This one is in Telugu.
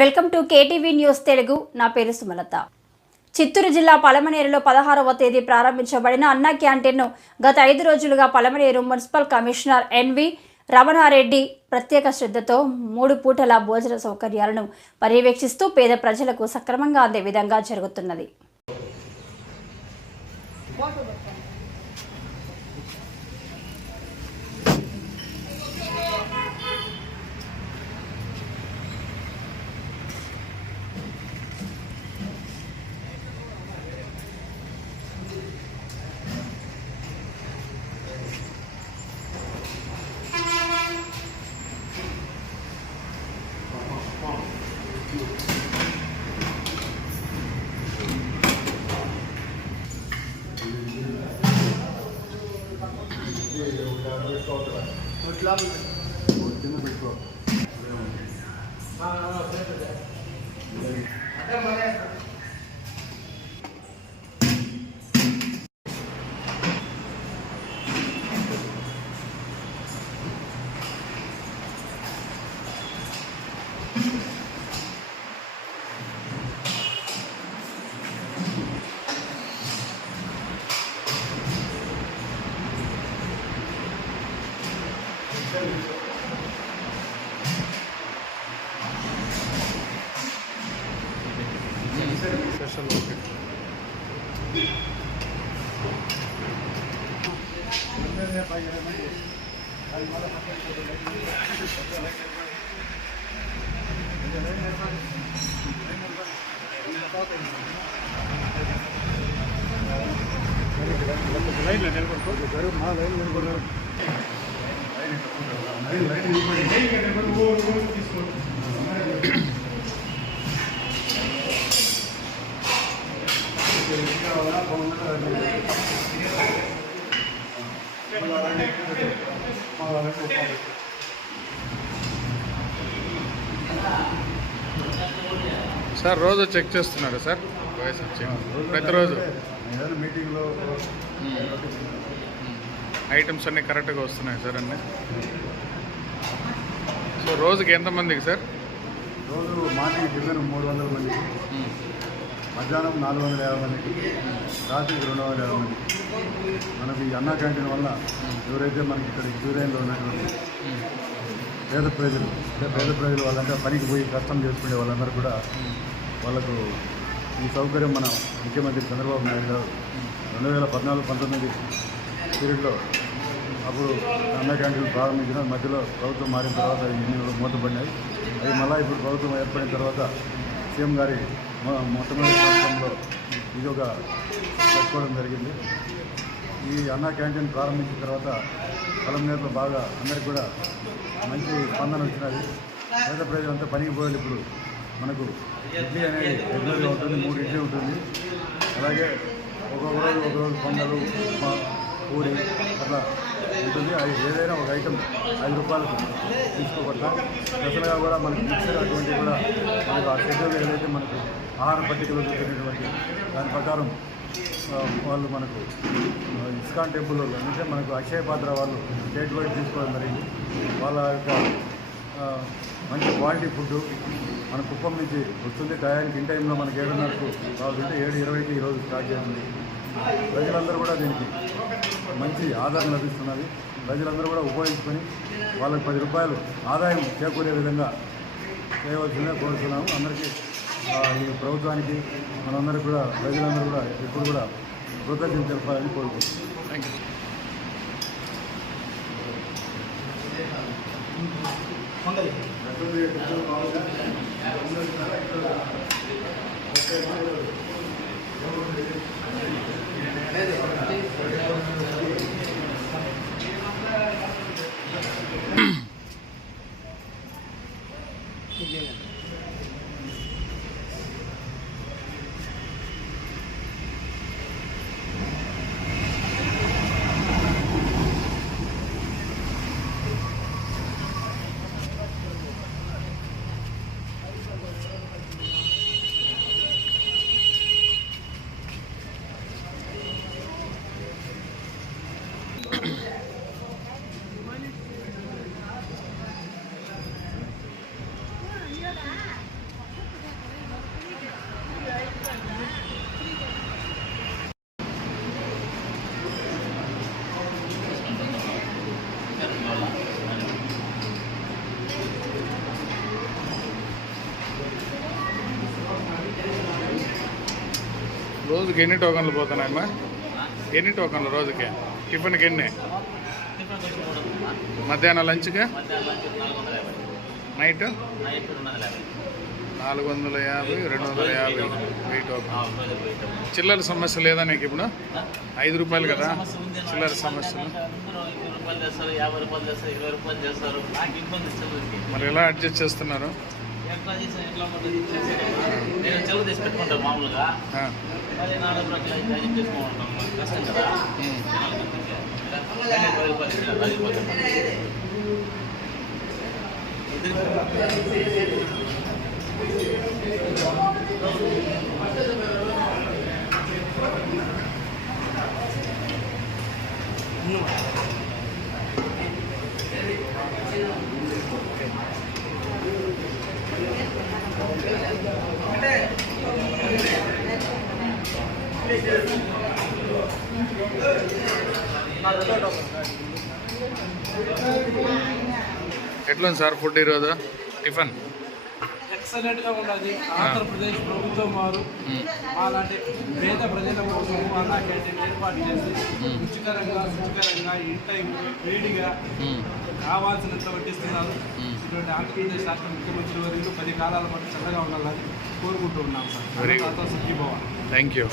Welcome to KTV news Telugu. నా పేరు సుమలత. చిత్తూరు జిల్లా పలమనేరులో 16వ తేదీ ప్రారంభించబడిన అన్నా క్యాంటీన్ను గత 5 రోజులుగా Palamaneru municipal commissioner N V Ramana Reddy ప్రత్యేక శ్రద్ధతో 3 పూటల భోజన సౌకర్యాలను పర్యవేక్షిస్తూ పేద ప్రజలకు సక్రమంగా అందే విధంగా జరుగుతున్నది. సార్ రోజు చెక్ చేస్తున్నారు సార్ ప్రతిరోజు మీటింగ్లో ఐటమ్స్ అన్నీ కరెక్ట్గా వస్తున్నాయి సార్ అన్నీ. సో రోజుకి ఎంతమందికి సార్? రోజు మార్నింగ్ టిఫిన్ 300 మందికి, మధ్యాహ్నం 450 మందికి, రాత్రికి 250 మందికి. మనకి ఈ అన్నా క్యాంటీన్ వల్ల ఎవరైతే మనకి ఇక్కడ క్యూరైన్లో ఉన్నటువంటి పేద ప్రజలు వాళ్ళంతా పనికి పోయి కష్టం చేసుకునే వాళ్ళందరూ కూడా వాళ్ళకు ఈ సౌకర్యం మన ముఖ్యమంత్రి చంద్రబాబు నాయుడు గారు 2014-19 పీరియడ్లో అప్పుడు అన్నా క్యాంటీన్లు ప్రారంభించిన మధ్యలో ప్రభుత్వం మారిన తర్వాత ఇన్ని మూతపడినాయి. అవి మళ్ళీ ఇప్పుడు ప్రభుత్వం ఏర్పడిన తర్వాత సీఎం గారి మొట్టమొదటి సంవత్సరంలో ఇది ఒక పెట్టుకోవడం జరిగింది. ఈ అన్నా క్యాంటీన్ ప్రారంభించిన తర్వాత పలమనేరులో బాగా అందరికి కూడా మంచి స్పందన వచ్చినది. పేద ప్రజలంతా పనికి పోయాలి. ఇప్పుడు మనకు ఇడ్లీ అనేది రెగ్యులర్గా ఉంటుంది, 3 ఇడ్లీ ఉంటుంది. అలాగే ఒక రోజు పొంగలు, ఉప్మా, పూరి అట్లా ఉంటుంది. అది ఏదైనా ఒక ఐటెం 5 రూపాయలకు తీసుకోబడతాం. స్పెషల్గా కూడా మనకి మిక్సర్ అటువంటి కూడా మనకు ఆ షెడ్యూల్ ఏదైతే మనకు ఆహార పట్టికలో చూసినటువంటి దాని ప్రకారం వాళ్ళు మనకు ఇస్కాన్ టెంపుల్ అంటే మనకు అక్షయ పాత్ర వాళ్ళు స్టేట్ వైడ్ తీసుకోవడం జరిగింది. వాళ్ళ యొక్క మంచి క్వాలిటీ ఫుడ్డు మన కుప్పం నుంచి వస్తుంది. టయానికి ఇన్ టైంలో మనకి 7:30కు కావాలంటే 7:20కి ఈరోజు స్టార్ట్ చేస్తుంది. ప్రజలందరూ కూడా దీనికి మంచి ఆదరణ లభిస్తున్నది. ప్రజలందరూ కూడా ఉపయోగించుకొని వాళ్ళకి 10 రూపాయలు ఆదాయం చేకూరే విధంగా చేయవలసిందిగా కోరుతున్నాము. అందరికీ ఈ ప్రభుత్వానికి మనందరికీ కూడా ప్రజలందరూ కూడా ఎప్పుడు కూడా కృతజ్ఞతలు తెలపాలని కోరుకుంటున్నాం. Thank you. రోజుకి ఎన్ని టోకన్లు పోతున్నాయమ్మా? ఎన్ని టోకన్లు రోజుకి? టిఫిన్కి ఎన్ని? మధ్యాహ్నం లంచ్కి? Night 450, 250, 1000 token. చిల్లర సమస్య లేదా నీకు ఇప్పుడు? 5 రూపాయలు కదా చిల్లర సమస్యలు. మరి ఎలా అడ్జస్ట్ చేస్తున్నారు? మామూలుగా ఆ. కష్టం కదా. ఎట్లుంది సార్ ఫుడ్ ఈరోజు? టిఫిన్ ఎక్సలెంట్గా ఉన్నది. ఆంధ్రప్రదేశ్ ప్రభుత్వం వారు అలాంటి పేద ప్రజల కోసం అన్నా క్యాంటీన్ ఏర్పాటు చేసి రుచికరంగా ఇంట వేడిగా కావాల్సినంత వడ్డిస్తున్నారు. ఇటువంటి ఆంధ్రప్రదేశ్ రాష్ట్ర ముఖ్యమంత్రి వర్యులు 10 కాలాల పాటు చల్లగా ఉండాలని కోరుకుంటూ ఉన్నాం sir. Very good. Sukhibhava. Thank you.